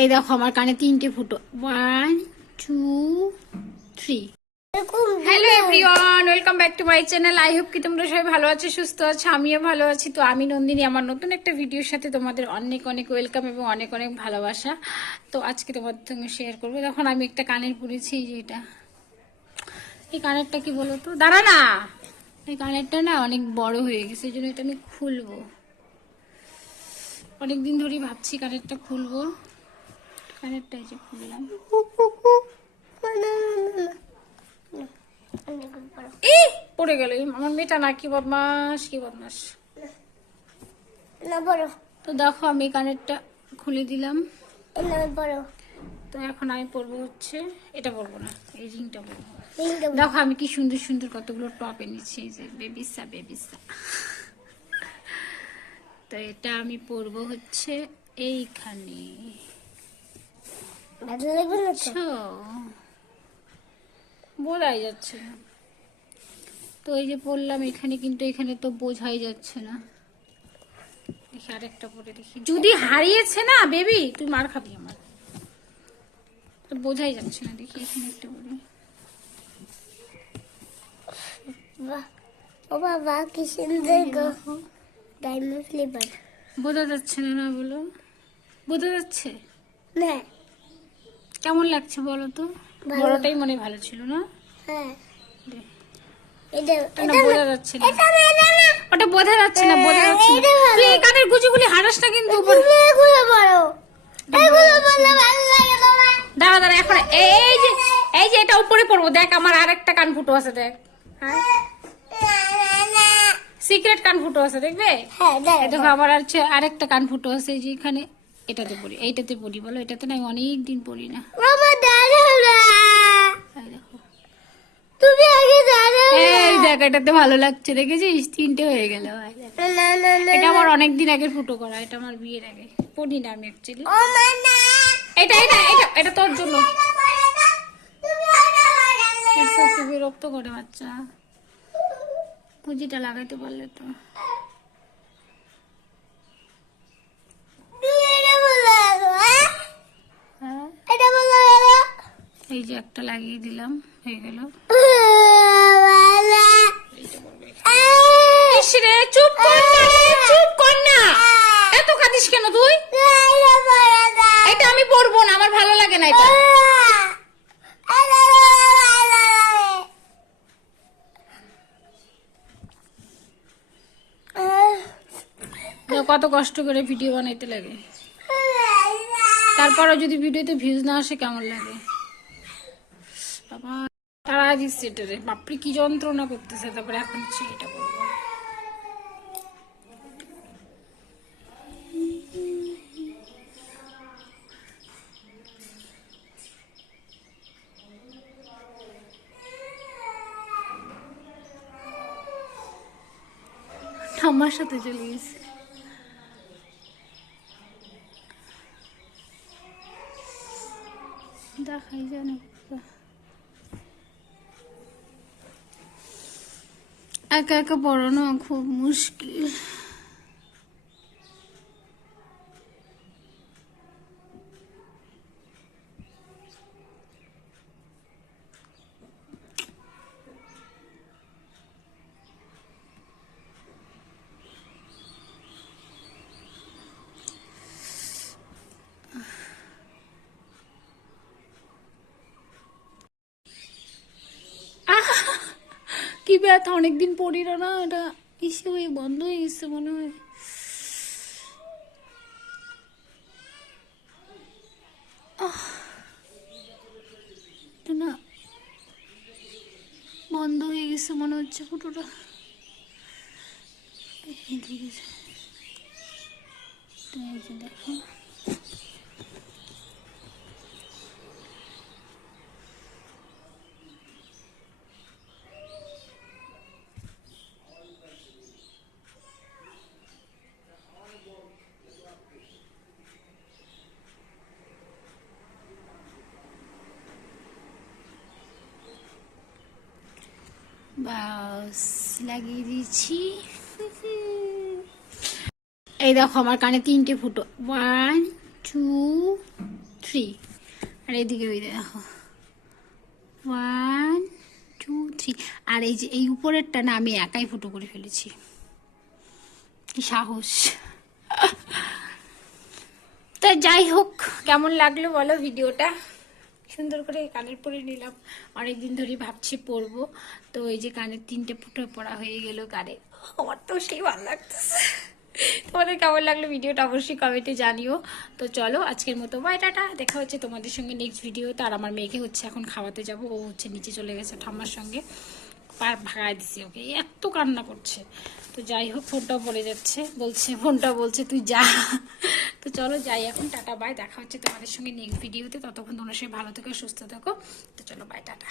এই দেখো আমার কানে 3টে ফুটো। 1 2 3। Hello everyone, welcome back to my channel. I hope কি তোমরা সবাই ভালো আছো, সুস্থ আছো, আমিও ভালো আছি। তো আমি নন্দিনী, আমার নতুন একটা ভিডিওর সাথে তোমাদের অনেক অনেক ওয়েলকাম এবং অনেক অনেক ভালোবাসা। তো আজকে তোমাদের সঙ্গে শেয়ার করবো। তখন আমি একটা কানের পরেছি, যে এটা, এই কানেরটা কি বলো তো, দাঁড়া না, এই কানেরটা না অনেক বড় হয়ে গেছে, এই জন্য এটা আমি খুলবো। অনেকদিন ধরেই ভাবছি কানেরটা খুলবো। কানেরটা এই যে খুললাম। পড়ে গেল আমার মেয়েটা, না কি বদমাস, কি বদমাস। তো দেখো আমি কানেরটা খুলে দিলাম। তো এখন আমি পরবো হচ্ছে, এটা পরবো না, এই রিংটা পরবো। দেখো আমি কি সুন্দর সুন্দর কতগুলো টপ এনেছি, এই যে বেবিসা বেবিসা। তো এটা আমি পরবো হচ্ছে এইখানে, বোঝাই যাচ্ছে না। তো এই যে পরলাম এখানে, কিন্তু এখানে তো বোঝাই যাচ্ছে না। দেখি আরেকটা পরে দেখি, যদি হারিয়েছে না বেবি তুই মার খাবি আমার। তো বোঝাই যাচ্ছে না, দেখি এখানে একটা পরে। ও বাবা কি সুন্দর গো, ডায়মন্ড ফ্লেভার। বোঝা যাচ্ছে না, না বলো, বোঝা যাচ্ছে না? কেমন লাগছে বলো তো? বড়টাই মনে ভালো ছিল না? হ্যাঁ, দে। এটা না বোঝা যাচ্ছে না, ওটা বোঝা যাচ্ছে না, বোঝা যাচ্ছে না। তুই এই কানের গুজিগুলি হারাস না কিন্তু। এগুলো বড়, এগুলো বললে ভালো লাগে তোমার। দাঁড়া দাঁড়া, এখন এই যে এটা উপরে পড়বো। দেখ আমার আরেকটা কান ফুটো আছে, দেখ। হ্যাঁ, সিক্রেট কান ফুটো আছে, দেখবে? হ্যাঁ দেখো আমার আরেকটা কান ফুটো আছে, এই যে এখানে। এটাতে পড়ি, এইটাতে পড়ি বলো, এটাতে না আমি অনেক দিন পড়ি না। মামা দাঁড়াও না, এই দেখো, তুমি আগে দাঁড়াও। এই দেখ এটাতে ভালো লাগছে, দেখেছিস? 3টে হয়ে গেল। না না না, এটা আমার অনেকদিন আগে ফুটো করা, এটা আমার বিয়ের আগে পড়ি না আমি অ্যাকচুয়ালি। ও মা না, এটা এটা এটা এটা তোর জন্য। তুমি আগে খুব বিরক্ত করে বাচ্চা, পুঁজিটা লাগাইতে পারলে তো। হ্যাঁ, এটা বলো। এই যে একটা লাগিয়ে দিলাম, হয়ে গেল। ইস রে, চুপ কর না রে, চুপ কর না, এত কাঁদিস কেন তুই? এটা আমি পরবো না, আমার ভালো লাগে না এটা। কত কষ্ট করে ভিডিও বানাইতে লাগে, তারপরে যদি ভিডিওতে ভিউজ না আসে কেমন লাগে বাবা। তারা দিচ্ছে এটা রে, বাপরে কি যন্ত্রণা করতেছে। তারপরে এখন হচ্ছে এটা করবো। ঠাম্মার সাথে চলে গেছে। দেখাই জানে, একা একা পড়ানো খুব মুশকিল। কি ব্যথা, অনেকদিন পড়ি না, এটা ইসে হয়ে বন্ধ হয়ে গেছে মনে হয়। না, বন্ধ হয়ে গেছে মনে হচ্ছে ফুটোটা। দেখো বাস লাগিয়ে দিয়েছি। এই দেখো আমার কানে 3টে ফুটো। 1 2 3 আর এদিকে ওই দেখো 1 2 3 আর এই যে এই উপরেরটা না আমি একাই ফটো করে ফেলেছি কি সাহস তো যাই হোক কেমন লাগলো বলো ভিডিওটা সুন্দর করে কানের পরে নিলাম অনেকদিন ধরে ভাবছি পরবো তো এই যে কানের 3টে ফুটো পরা হয়ে গেল কানে আমার তো সেই ভালো লাগতেছে তোমাদের কেমন লাগলো ভিডিওটা অবশ্যই কমেন্টে জানিও তো চলো আজকের মতো বাই টাটা দেখা হচ্ছে তোমাদের সঙ্গে নেক্সট ভিডিওতে আর আমার মেয়েকে হচ্ছে এখন খাওয়াতে যাব ও হচ্ছে নিচে চলে গেছে ঠাম্মার সঙ্গে পার ভাগাই দিছি ওকে এত কান্না করছে তো যাই হোক ফোনটাও পড়ে যাচ্ছে ফোনটা বলছে তুই যা তো চলো যাই এখন টাটা বাই দেখা হচ্ছে তোমাদের সঙ্গে নেক্সট ভিডিওতে ততক্ষণ তোমরা সবাই ভালো থেকো সুস্থ থেকো তো চলো বাই টাটা